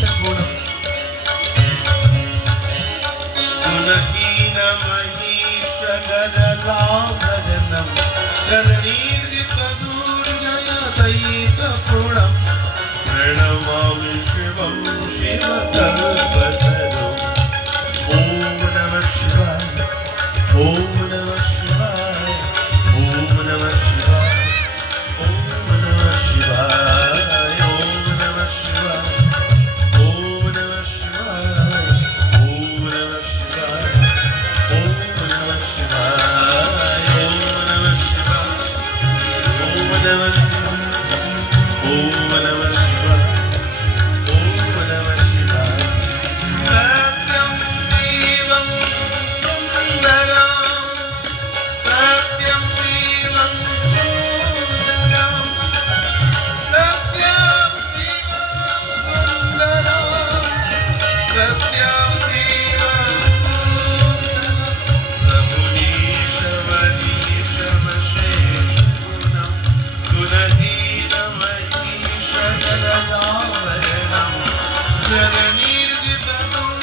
गुणम् गुणहीनमहीशगदलाभजनम् जननीर्जितदुर्जयदयितपूर्णम् प्रणमामि शिवं शिवकल्पतरुम् ॐ नमः शिवाय ॐ नमः शिवाय ॐ नमः शिवाय ॐ नमः शिवाय ॐ नमः शिवाय ॐ नमः शिवाय ॐ नमः शिवाय ॐ नमः शिवाय ॐ नमः शिवाय ॐ नमः शिवाय ॐ नमः शिवाय ॐ नमः शिवाय सत्यं शिवं सुन्दरं सत्यं शिवं सुन्दरं सत्यं शिवं सुन्दरं सत्यं शिवं सुन्दरं प्रभुनीशमनीशमशेषगुणं गुणहीनमहीशगदलाभरणं जननीर्जितदुर्जयदयितपूर्णं